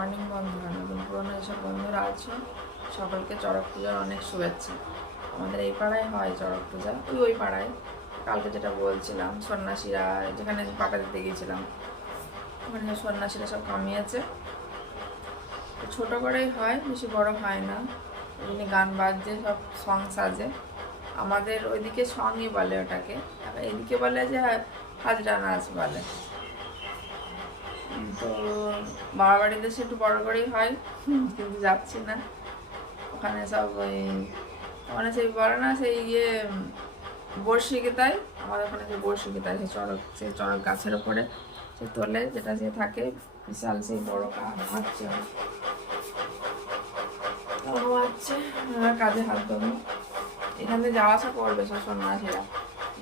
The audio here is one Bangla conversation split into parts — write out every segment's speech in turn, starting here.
মর্নিং বন্ধুরা, নতুন পুরনো যেসব বন্ধুরা আছো সকলকে চড়ক পূজার অনেক শুভেচ্ছা। আমাদের এই পাড়ায় হয় চড়ক পূজা, ওই পাড়ায় কালকে যেটা বলছিলাম, সন্ন্যাসীরা যেখানে পাটা দিতে গিয়েছিলাম ওখানে সন্ন্যাসীরা সব কামিয়েছে। ছোটো করেই হয়, বেশি বড় হয় না। এমনি গান বাজছে, সব সং সাজে। আমাদের ওইদিকে সঙ্গই বলে ওটাকে, এদিকে বলে যে হাজরা নাচ বলে। তো বাবার বাড়িতে সে একটু বড় করেই হয়, কিন্তু যাচ্ছি না। ওখানে সব ওই মানে সেই বলে না সেই বড়শি গেতায়, আমাদের ওখানে যে বড়শি গেতায় সেই চড়ক গাছের ওপরে সে তোলে, যেটা সে থাকে বিশাল সেই বড় হচ্ছে কাজে হাত দেবো। এখান থেকে যাওয়া আসা করবে সব সন্ন্যাসীরা,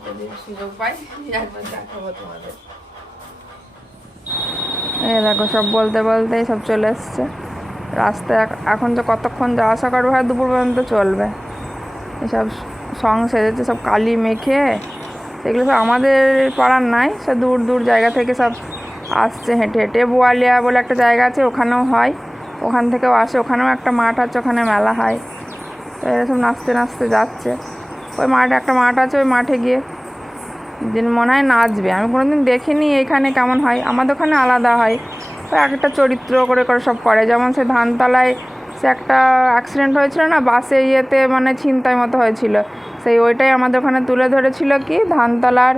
যদি সুযোগ পাই একবার দেখাবো তোমাদের। দেখো সব বলতে বলতেই সব চলে এসছে রাস্তায়। এখন তো কতক্ষণ যাওয়া আসা করবে, হয় দুপুর পর্যন্ত চলবে। এসব সং সেজেছে, সব কালি মেখে। সেগুলো সব আমাদের পাড়ার নাই, সব দূর দূর জায়গা থেকে সব আসছে হেঁটে হেঁটে। বোয়ালিয়া বলে একটা জায়গা আছে, ওখানেও হয়, ওখান থেকেও আসে। ওখানেও একটা মাঠ আছে, ওখানে মেলা হয়। তো এরা সব নাচতে নাচতে যাচ্ছে। ওই মাঠে একটা মাঠ আছে, ওই মাঠে গিয়ে দিন মনে হয় নাচবে। আমি কোনোদিন দেখিনি এইখানে কেমন হয়, আমাদের ওখানে আলাদা হয়। ওই একটা চরিত্র করে করে সব করে। যেমন সে ধানতলায় সে একটা অ্যাক্সিডেন্ট হয়েছিল না, বাসে ইয়েতে মানে ছিনতাই মতো হয়েছিল, সেই ওইটাই আমাদের ওখানে তুলে ধরেছিল কি ধানতলার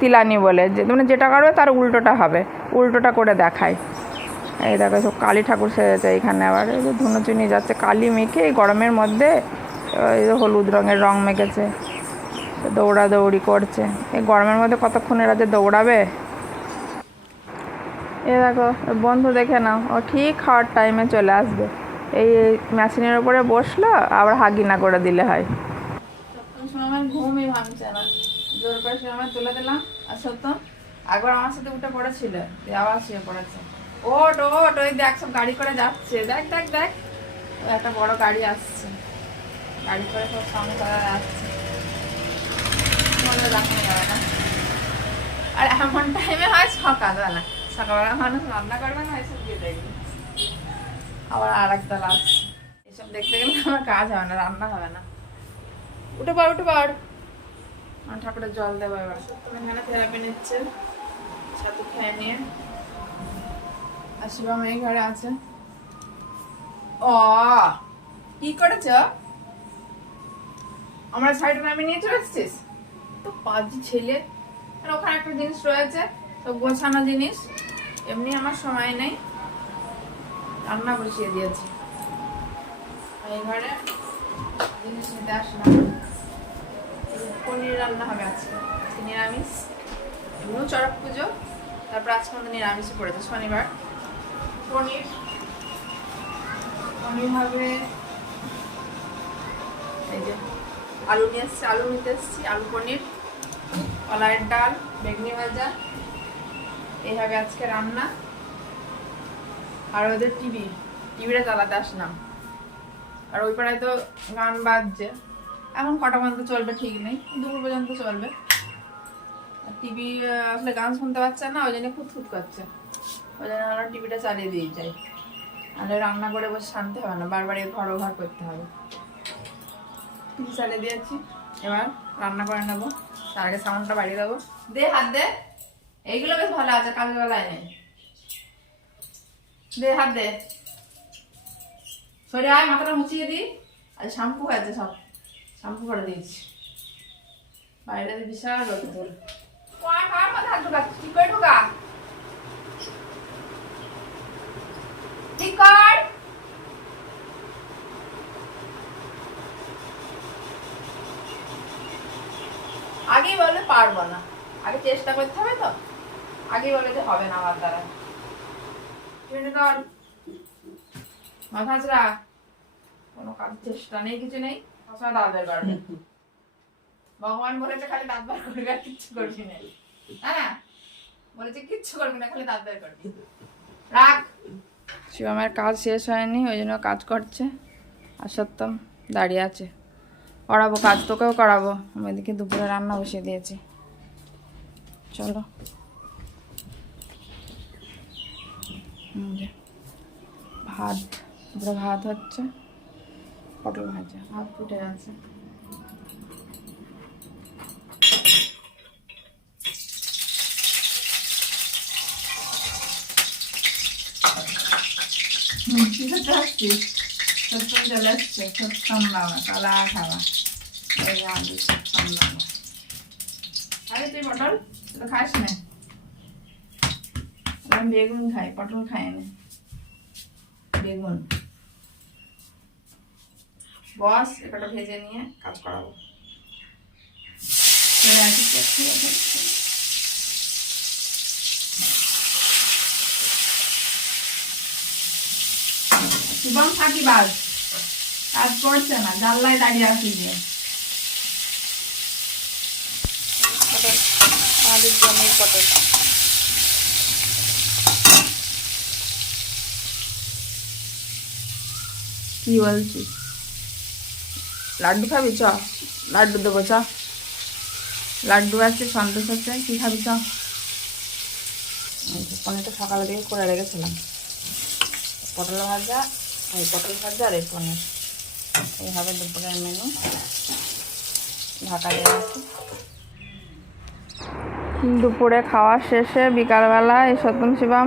তিলানি বলে, যে মানে যেটা করবে তার উল্টোটা হবে, উল্টোটা করে দেখায়। এই দেখো সব কালী ঠাকুর সেজেছে এইখানে। আবার এই যে ধুনুচি নিয়ে যাচ্ছে কালি মেখে, এই গরমের মধ্যে এই হলুদ রঙের রং মেখেছে, দৌড়াদৌড়ি করছে। এই গরমের মধ্যে কতক্ষণ এরা যে দৌড়াবে। এ দেখো বন্ধু দেখে নাও, ও ঠিক খাওয়ার টাইমে চলে আসবে। এই মেশিনের উপরে বসলো, আবার হাগি না করে দিলে হয়। সময় ঘুমই ভাঙছে না, জোর করে সময় তুলে দিলাম। আর সত্য একবার আমার সাথে উঠে পড়েছিল, আবার শুয়ে পড়েছে। ওট ওট, ওই দেখ সব গাড়ি করে যাচ্ছে, দেখ দেখ দেখ, একটা বড় গাড়ি আসছে, গাড়ি করে সব সংসার আসছে। দেখানো যাবে না। আর এমন টাইমে হয় সকালবেলা, সকালবেলা মানুষ রান্না করবে না, এসব দিয়ে দেখবে। আবার আর একটা লাশ, এসব দেখতে গেলে আমার কাজ হবে না, রান্না হবে না। উঠে পড় উঠে পড়, আমার ঠাকুরের জল দেবো এবার। এখানে থেরাপি নিচ্ছে ছাতু খেয়ে নিয়ে। আর শিবম এই ঘরে আছে। ও কি করেছ, আমার সাইডে নামিয়ে নিয়ে চলে এসছিস তো পাজি ছেলে। ওখানে একটা জিনিস রয়েছে, তো গোছানো জিনিস, এমনি আমার সময় নেই, রান্না বসিয়ে দিয়েছি। এই ঘরে জিনিস নিতে আসলাম। পনির রান্না হবে আজকে, নিরামিষ। এমনিও চড়ক পুজো, তারপর আজকে আমাদের নিরামিষই পড়েছে, শনিবার। পনির পনির হবে। এই যে আলু নিয়ে এসছি, আলু নিতে এসছি, আলু পনির, কলাইয়ের ডাল, বেগুনি ভাজা, এই হবে আজকে রান্না। আর ওদের টিভিটা চালাতে আসলাম। আর ওই পাড়ায় তো গান বাজছে, এখন কটা পর্যন্ত চলবে ঠিক নেই, দুপুর পর্যন্ত চলবে। আর টিভি আসলে গান শুনতে পাচ্ছে না, ওই জন্য খুঁতখুত করছে, ওই জন্য আমরা টিভিটা চালিয়ে দিয়ে যাই। নাহলে রান্না করে বসে শান্তি হবে না, বারবার ঘর ও ঘর করতে হবে। টিভি চালিয়ে দিয়েছি, এবার রান্না করে নেবো। তার আগে সাউন্ডটা বাড়িয়ে দেবো। দে হাত দে, এইগুলো বেশ ভালো আছে, কাজের বেলায় নেই। দে হাত দে, সরে আয়, মাথাটা মুছিয়ে দিই। আর শ্যাম্পু আছে, সব শ্যাম্পু করে দিয়েছি। বাইরে বিশাল রোদ্দুর, মাথা হাত ঢোকা, ঠিক করে ঢোকা, ঠিক কর। আগেই বলে পারবো না, আগে চেষ্টা করতে হবে, তো আগেই বলে যে হবে না আমার দ্বারা। মাথা আছড়া, কোনো কাজ চেষ্টা নেই, কিছু নেই, সবসময় দাঁত বের করবে। ভগবান বলেছে খালি দাঁত বের করবি, আর কিচ্ছু করবি না। হ্যাঁ বলেছে কিচ্ছু করবি না, খালি দাঁত বের করবি। রাখ। শিবমের কাজ শেষ হয়নি, ওই জন্য কাজ করছে। আর সত্যম দাঁড়িয়ে আছে। করাবো কাজ, তোকেও করাবো। আমি এদিকে দুপুরে রান্না বসিয়ে দিয়েছি, চলো। ভাত, তারপরে ভাত হচ্ছে, পটল ভাজা, ভাত ফুটে আছে। চলে এসছে সত্যম বাবা, কলা খাওয়া, এই আলু সত্যম বাবা। আরে তুই পটল তো খাস না? আমি বেগুন খাই, পটল খাই না। বেগুন বস, এটা ভেজে নিয়ে কাজ করাবো। শুভম ফাঁকিবাজ, কাজ করছে না, জানলায় দাঁড়িয়ে আসি গিয়ে। আমাদের জমির পটল। কি বলছিস? লাড্ডু খাবি? চ, লাড্ডু দেবো, চ। লাড্ডু আছে, সন্দেশ আছে, কি খাবি? চ। পনিরটা সকালে দিকে করে রেখেছিলাম, পটল ভাজা, এই পটল ভাজা আর এই পনির, এইভাবে দুপুরের মেনু। ঢাকা দেওয়া আছে। দুপুরে খাওয়া শেষে বিকালবেলা এই সত্যম শিবম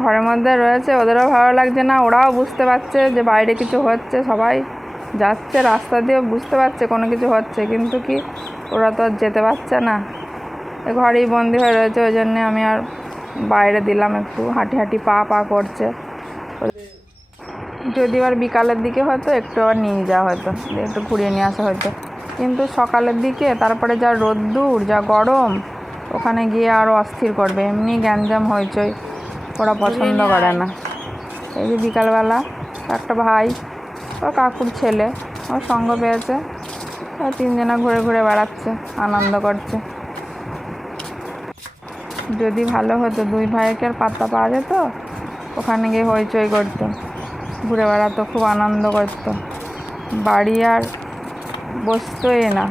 ঘরের মধ্যে রয়েছে। ওদেরও ভালো লাগছে না, ওরাও বুঝতে পারছে যে বাইরে কিছু হচ্ছে, সবাই যাচ্ছে রাস্তা দিয়ে, বুঝতে পারছে কোনো কিছু হচ্ছে, কিন্তু কি ওরা তো আর যেতে পারছে না, ঘরেই বন্দি হয়ে রয়েছে। ওই জন্যে আমি আর বাইরে দিলাম, একটু হাঁটি হাঁটি পা পা করছে। যদি আবার বিকালের দিকে হয়তো একটু আবার নিয়ে যাওয়া হতো, একটু ঘুরিয়ে নিয়ে আসা হতো, কিন্তু সকালের দিকে তারপরে যা রোদ্দুর, যা গরম, ওখানে গিয়ে আরও অস্থির করবে। এমনি গ্যাঞ্জাম হইচই ওরা পছন্দ করে না। এই যে বিকালবেলা একটা ভাই, ওর কাকুর ছেলে, ওর সঙ্গ পেয়েছে, তিনজনা ঘুরে ঘুরে বেড়াচ্ছে, আনন্দ করছে। যদি ভালো হতো, দুই ভাইকে আর পাত্তা পাওয়া যেত, ওখানে গিয়ে হইচই করতো, ঘুরে বেড়াতো, খুব আনন্দ করতো। বাড়ি আর বসতোই না,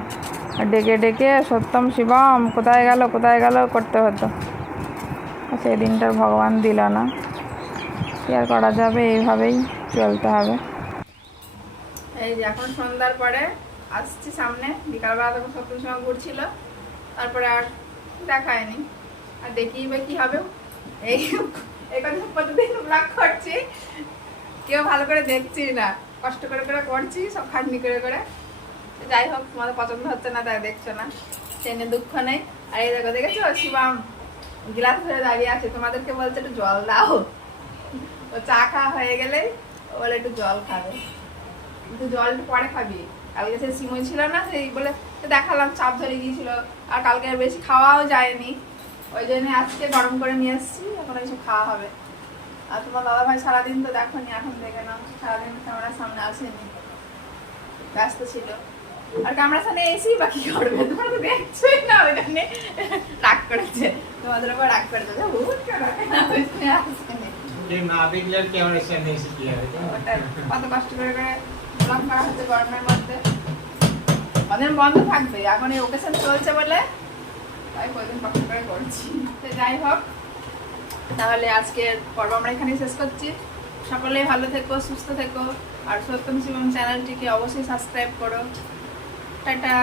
ডেকে ডেকে সত্যম শিবম কোথায় গেল কোথায় গেল করতে হতো। সেই দিনটার ভগবান দিল না, কি আর করা যাবে, এইভাবেই চলতে হবে। এই যে এখন সন্ধ্যার পরে আসছি সামনে, বিকালবেলা তখন সত্যম শিবম ঘুরছিল, তারপরে আর দেখায়নি, আর দেখি বা কি হবে। এই কথা প্রতিদিন ব্লগ করছি, কেউ ভালো করে দেখছি না, কষ্ট করে করে করছি, সব খাটনি করে করে। যাই হোক, তোমাদের পছন্দ হচ্ছে না, তাই দেখছো না, সে নিয়ে দুঃখ নেই। আর এই দেখো, দেখেছো শিবম গ্লাস ধরে দাঁড়িয়ে আছে, তোমাদেরকে বলছে একটু জল দাও। ও চা খাওয়া হয়ে গেলেই ও বলে একটু জল খাবে, কিন্তু জল একটু পরে খাবি। কালকে সে সিমই ছিল না, সেই বলে দেখালাম, চাপ ধরে গিয়েছিল, আর কালকে আর বেশি খাওয়াও যায়নি, ওই জন্য আজকে গরম করে নিয়ে এসেছি, এখন কিছু খাওয়া হবে। আর তোমার দাদা ভাই সারাদিন তো দেখোনি, এখন দেখে নাও, সারাদিন ক্যামেরার সামনে আসেনি, ব্যস্ত ছিল। আর ক্যামেরার সামনে এসেই বা কি করবে, তোমরা তো দেখছোই না, ওই জন্য রাগ করেছে, তোমাদের উপর রাগ করেছে, কত কষ্ট করে করে ব্লগ করা হচ্ছে গরমের মধ্যে, আমাদের বন্ধ থাকবে, এখন এই ওকেশন চলছে বলে তাই কয়েকদিন কষ্ট করে করছি। তো যাই হোক, তাহলে আজকের পর্ব আমরা এখানেই শেষ করছি। সকলেই ভালো থেকো, সুস্থ থেকো, আর সত্যম শিবম চ্যানেলটিকে অবশ্যই সাবস্ক্রাইব করো। টাটা।